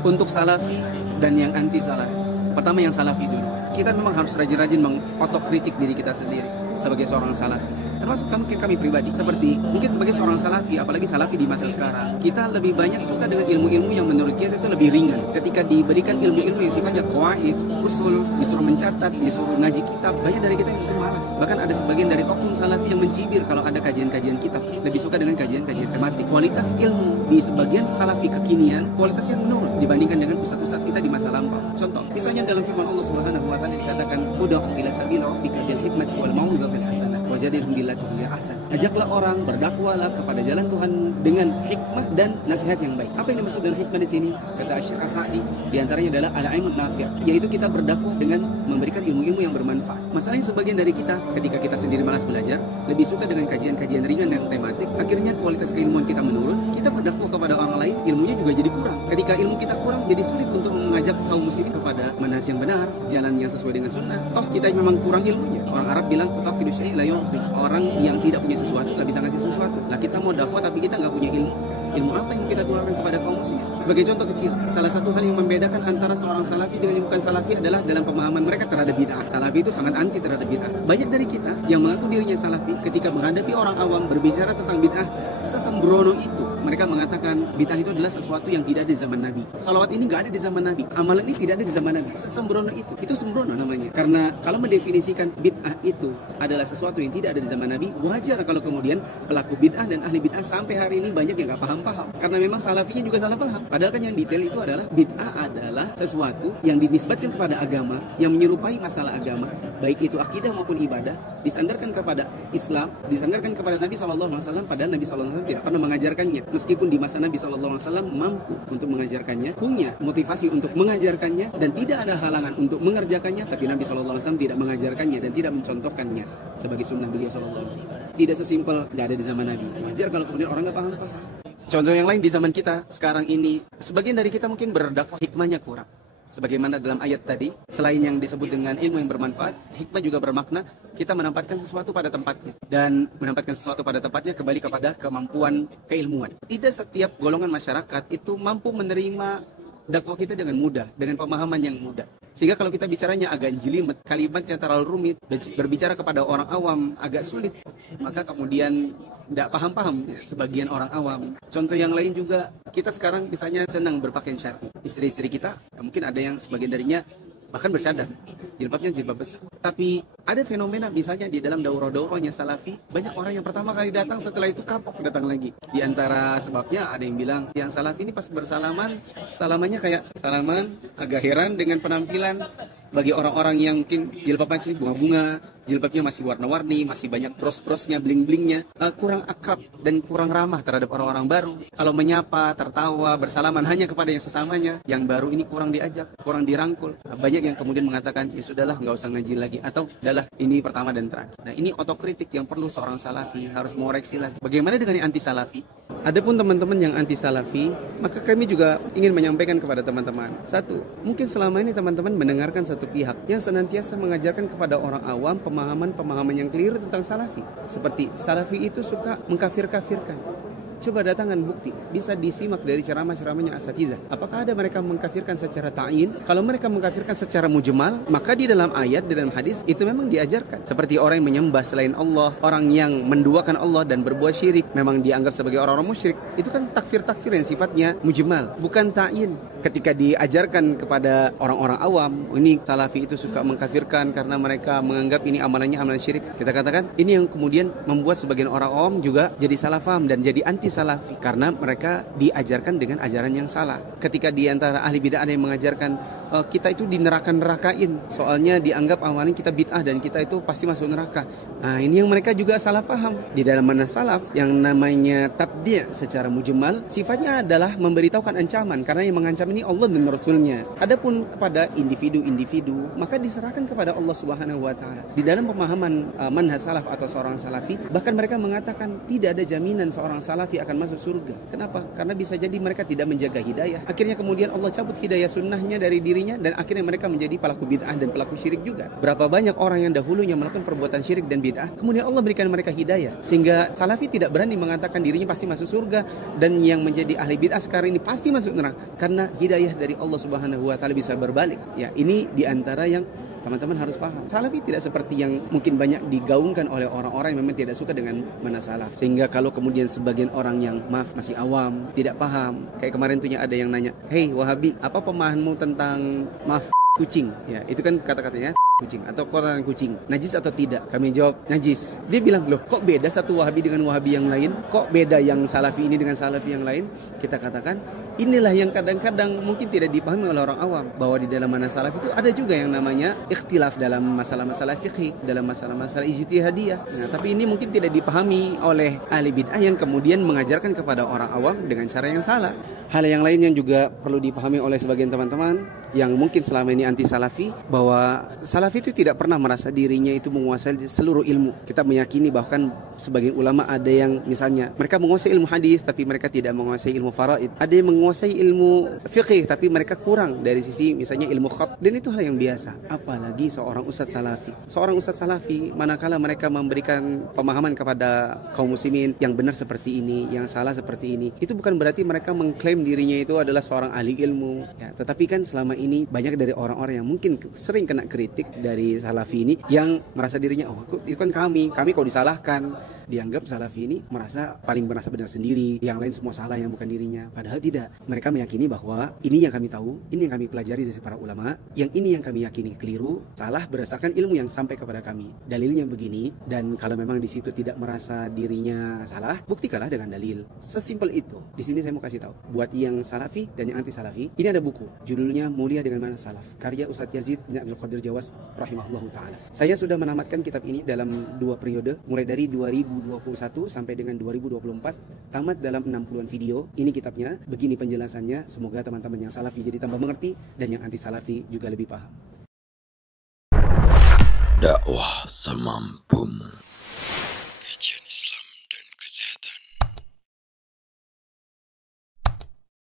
Untuk salafi dan yang anti salafi. Pertama yang salafi dulu. Kita memang harus rajin-rajin mengotokritik diri kita sendiri sebagai seorang salafi. Termasuk kami pribadi. Seperti mungkin sebagai seorang salafi, apalagi salafi di masa sekarang, kita lebih banyak suka dengan ilmu-ilmu yang menurut kita itu lebih ringan. Ketika diberikan ilmu-ilmu yang sifatnya qawaid, usul, disuruh mencatat, disuruh ngaji kitab, banyak dari kita yang mungkin malas. Bahkan ada sebagian dari oknum salafi yang mencibir kalau ada kajian-kajian kitab, lebih suka dengan kajian-kajian tematik. Kualitas ilmu di sebagian salafi kekinian, kualitasnya menurun dibandingkan dengan ustadz-ustadz kita di masa lampau. Contoh, misalnya dalam firman Allah Subhanahu wa taala dikatakan, "Ud'u ila sabili rabbika bil hikmati wal mau'izatil hasanah wajadilhum billati hiya ahsan." Ajaklah orang, berdakwalah kepada jalan Tuhan dengan hikmah dan nasihat yang baik. Apa yang dimaksud dengan hikmah di sini? Kata Syekh Sa'di, di antaranya adalah al-ilmu nafi', yaitu kita berdakwah dengan memberikan ilmu-ilmu yang bermanfaat. Masalahnya sebagian dari kita, ketika kita sendiri malas belajar, lebih suka dengan kajian-kajian ringan dan tematik, akhirnya kualitas keilmuan kita menurun, kita berdakwah kepada orang lain, ilmunya juga jadi kurang. Ketika ilmu kita kurang, jadi sulit untuk mengajak kaum muslimin kepada manhaj yang benar, jalan yang sesuai dengan sunnah. Toh kita memang kurang ilmunya. Orang Arab bilang, faqidu syai' la yu'ti. Orang yang tidak punya sesuatu nggak bisa ngasih sesuatu. Lah kita mau dakwah tapi kita nggak punya ilmu. Ilmu apa yang kita tularkan kepada kaum muslimin? Sebagai contoh kecil, salah satu hal yang membedakan antara seorang salafi dengan yang bukan salafi adalah dalam pemahaman mereka terhadap bid'ah. Salafi itu sangat anti terhadap bid'ah. Banyak dari kita yang mengaku dirinya salafi ketika menghadapi orang awam berbicara tentang bid'ah sesembrono itu. Mereka mengatakan bid'ah itu adalah sesuatu yang tidak ada di zaman Nabi. Salawat ini nggak ada di zaman Nabi. Amalan ini tidak ada di zaman Nabi. Sesembrono itu. Itu sembrono namanya. Karena kalau mendefinisikan bid'ah itu adalah sesuatu yang tidak ada di zaman Nabi, wajar kalau kemudian pelaku bid'ah dan ahli bid'ah sampai hari ini banyak yang nggak paham. Karena memang salafinya juga salah paham. Padahal kan yang detail itu adalah bid'ah adalah sesuatu yang dinisbatkan kepada agama, yang menyerupai masalah agama, baik itu akidah maupun ibadah, disandarkan kepada Islam, disandarkan kepada Nabi SAW, padahal Nabi SAW tidak pernah mengajarkannya. Meskipun di masa Nabi SAW mampu untuk mengajarkannya, punya motivasi untuk mengajarkannya, dan tidak ada halangan untuk mengerjakannya, tapi Nabi SAW tidak mengajarkannya dan tidak mencontohkannya sebagai sunnah beliau SAW. Tidak sesimpel tidak ada di zaman Nabi. Wajar kalau kemudian orang nggak paham-paham. Contoh yang lain di zaman kita sekarang ini, sebagian dari kita mungkin berdakwah hikmahnya kurang. Sebagaimana dalam ayat tadi, selain yang disebut dengan ilmu yang bermanfaat, hikmah juga bermakna kita menempatkan sesuatu pada tempatnya. Dan menempatkan sesuatu pada tempatnya kembali kepada kemampuan keilmuan. Tidak setiap golongan masyarakat itu mampu menerima dakwah kita dengan mudah, dengan pemahaman yang mudah. Sehingga kalau kita bicaranya agak jelimet, kalimatnya terlalu rumit, berbicara kepada orang awam agak sulit, maka kemudian tidak paham-paham sebagian orang awam. Contoh yang lain juga, kita sekarang misalnya senang berpakaian syar'i. Istri-istri kita, ya mungkin ada yang sebagian darinya bahkan bercadar, jilbabnya jilbab besar. Tapi ada fenomena misalnya di dalam daurah-daurahnya salafi, banyak orang yang pertama kali datang, setelah itu kapok datang lagi. Di antara sebabnya ada yang bilang, yang salafi ini pas bersalaman, salamannya kayak salaman, agak heran dengan penampilan. Bagi orang-orang yang mungkin jilbabnya masih bunga-bunga, jilbabnya masih warna-warni, masih banyak bros-brosnya, bling-blingnya, kurang akrab dan kurang ramah terhadap orang-orang baru. Kalau menyapa, tertawa, bersalaman hanya kepada yang sesamanya, yang baru ini kurang diajak, kurang dirangkul. Banyak yang kemudian mengatakan, ya sudahlah, nggak usah ngaji lagi, atau udahlah, ini pertama dan terakhir. Nah, ini otokritik yang perlu seorang salafi harus mengoreksi lagi. Bagaimana dengan yang anti salafi? Adapun teman-teman yang anti salafi, maka kami juga ingin menyampaikan kepada teman-teman. Satu, mungkin selama ini teman-teman mendengarkan satu pihak yang senantiasa mengajarkan kepada orang awam pemahaman yang keliru tentang salafi. Seperti salafi itu suka mengkafir-kafirkan. Coba datangkan bukti, bisa disimak dari ceramah-ceramahnya asatizah. Apakah ada mereka mengkafirkan secara ta'yin? Kalau mereka mengkafirkan secara mujmal, maka di dalam ayat, di dalam hadis itu memang diajarkan. Seperti orang yang menyembah selain Allah, orang yang menduakan Allah dan berbuat syirik, memang dianggap sebagai orang-orang musyrik. Itu kan takfir-takfir yang sifatnya mujmal, bukan ta'yin. Ketika diajarkan kepada orang-orang awam, ini salafi itu suka mengkafirkan karena mereka menganggap ini amalannya amalan syirik. Kita katakan, ini yang kemudian membuat sebagian orang awam juga jadi salah paham dan jadi anti salafi karena mereka diajarkan dengan ajaran yang salah. Ketika di antara ahli bid'ah ada yang mengajarkan kita itu di neraka-nerakain, soalnya dianggap amalan kita bid'ah dan kita itu pasti masuk neraka. Nah, ini yang mereka juga salah paham. Di dalam manhaj salaf yang namanya tabdi' secara mujmal, sifatnya adalah memberitahukan ancaman karena yang mengancam ini Allah dan Rasulnya. Adapun kepada individu-individu, maka diserahkan kepada Allah Subhanahu wa taala. Di dalam pemahaman manhaj salaf atau seorang salafi, bahkan mereka mengatakan tidak ada jaminan seorang salafi akan masuk surga. Kenapa? Karena bisa jadi mereka tidak menjaga hidayah. Akhirnya kemudian Allah cabut hidayah sunnahnya dari diri dirinya dan akhirnya mereka menjadi pelaku bid'ah dan pelaku syirik juga. Berapa banyak orang yang dahulunya melakukan perbuatan syirik dan bid'ah, kemudian Allah berikan mereka hidayah sehingga salafi tidak berani mengatakan dirinya pasti masuk surga dan yang menjadi ahli bid'ah sekarang ini pasti masuk neraka, karena hidayah dari Allah Subhanahu wa taala bisa berbalik. Ya, ini diantara yang teman-teman harus paham. Salafi tidak seperti yang mungkin banyak digaungkan oleh orang-orang yang memang tidak suka dengan mana salaf. Sehingga kalau kemudian sebagian orang yang masih awam, tidak paham. Kayak kemarin tuh ada yang nanya, "Hei Wahabi, apa pemahamanmu tentang kucing?" Ya, itu kan kata-katanya kucing atau kotoran kucing. Najis atau tidak? Kami jawab najis. Dia bilang, "Loh, kok beda satu Wahabi dengan Wahabi yang lain? Kok beda yang Salafi ini dengan Salafi yang lain?" Kita katakan, inilah yang kadang-kadang mungkin tidak dipahami oleh orang awam, bahwa di dalam mana salaf itu ada juga yang namanya ikhtilaf dalam masalah-masalah fikih, dalam masalah-masalah ijtihadiyah. Nah, tapi ini mungkin tidak dipahami oleh ahli bid'ah yang kemudian mengajarkan kepada orang awam dengan cara yang salah. Hal yang lain yang juga perlu dipahami oleh sebagian teman-teman yang mungkin selama ini anti salafi, bahwa salafi itu tidak pernah merasa dirinya itu menguasai seluruh ilmu. Kita meyakini bahkan sebagian ulama ada yang misalnya mereka menguasai ilmu hadis tapi mereka tidak menguasai ilmu faraid. Ada yang menguasai ilmu fikih tapi mereka kurang dari sisi misalnya ilmu khat, dan itu hal yang biasa. Apalagi seorang ustadz salafi. Seorang ustadz salafi manakala mereka memberikan pemahaman kepada kaum muslimin yang benar seperti ini, yang salah seperti ini, itu bukan berarti mereka mengklaim dirinya itu adalah seorang ahli ilmu. Ya, tetapi kan selama ini banyak dari orang-orang yang mungkin sering kena kritik dari salafi ini yang merasa dirinya, oh itu kan kami kalau disalahkan, dianggap salafi ini merasa benar sendiri, yang lain semua salah yang bukan dirinya. Padahal tidak. Mereka meyakini bahwa ini yang kami tahu, ini yang kami pelajari dari para ulama, yang ini yang kami yakini keliru, salah berdasarkan ilmu yang sampai kepada kami. Dalilnya begini, dan kalau memang di situ tidak merasa dirinya salah, buktikanlah dengan dalil. Sesimpel itu. Di sini saya mau kasih tahu buat yang salafi dan yang anti salafi, ini ada buku judulnya Mulia dengan Mana Salaf, karya Ustadz Yazid bin Abdul Qadir Jawas rahimahullahu taala. Saya sudah menamatkan kitab ini dalam 2 periode, mulai dari 2021 sampai dengan 2024, tamat dalam 60-an video. Ini kitabnya, begini penjelasannya. Semoga teman-teman yang salafi jadi tambah mengerti dan yang anti salafi juga lebih paham. Dakwah semampumu.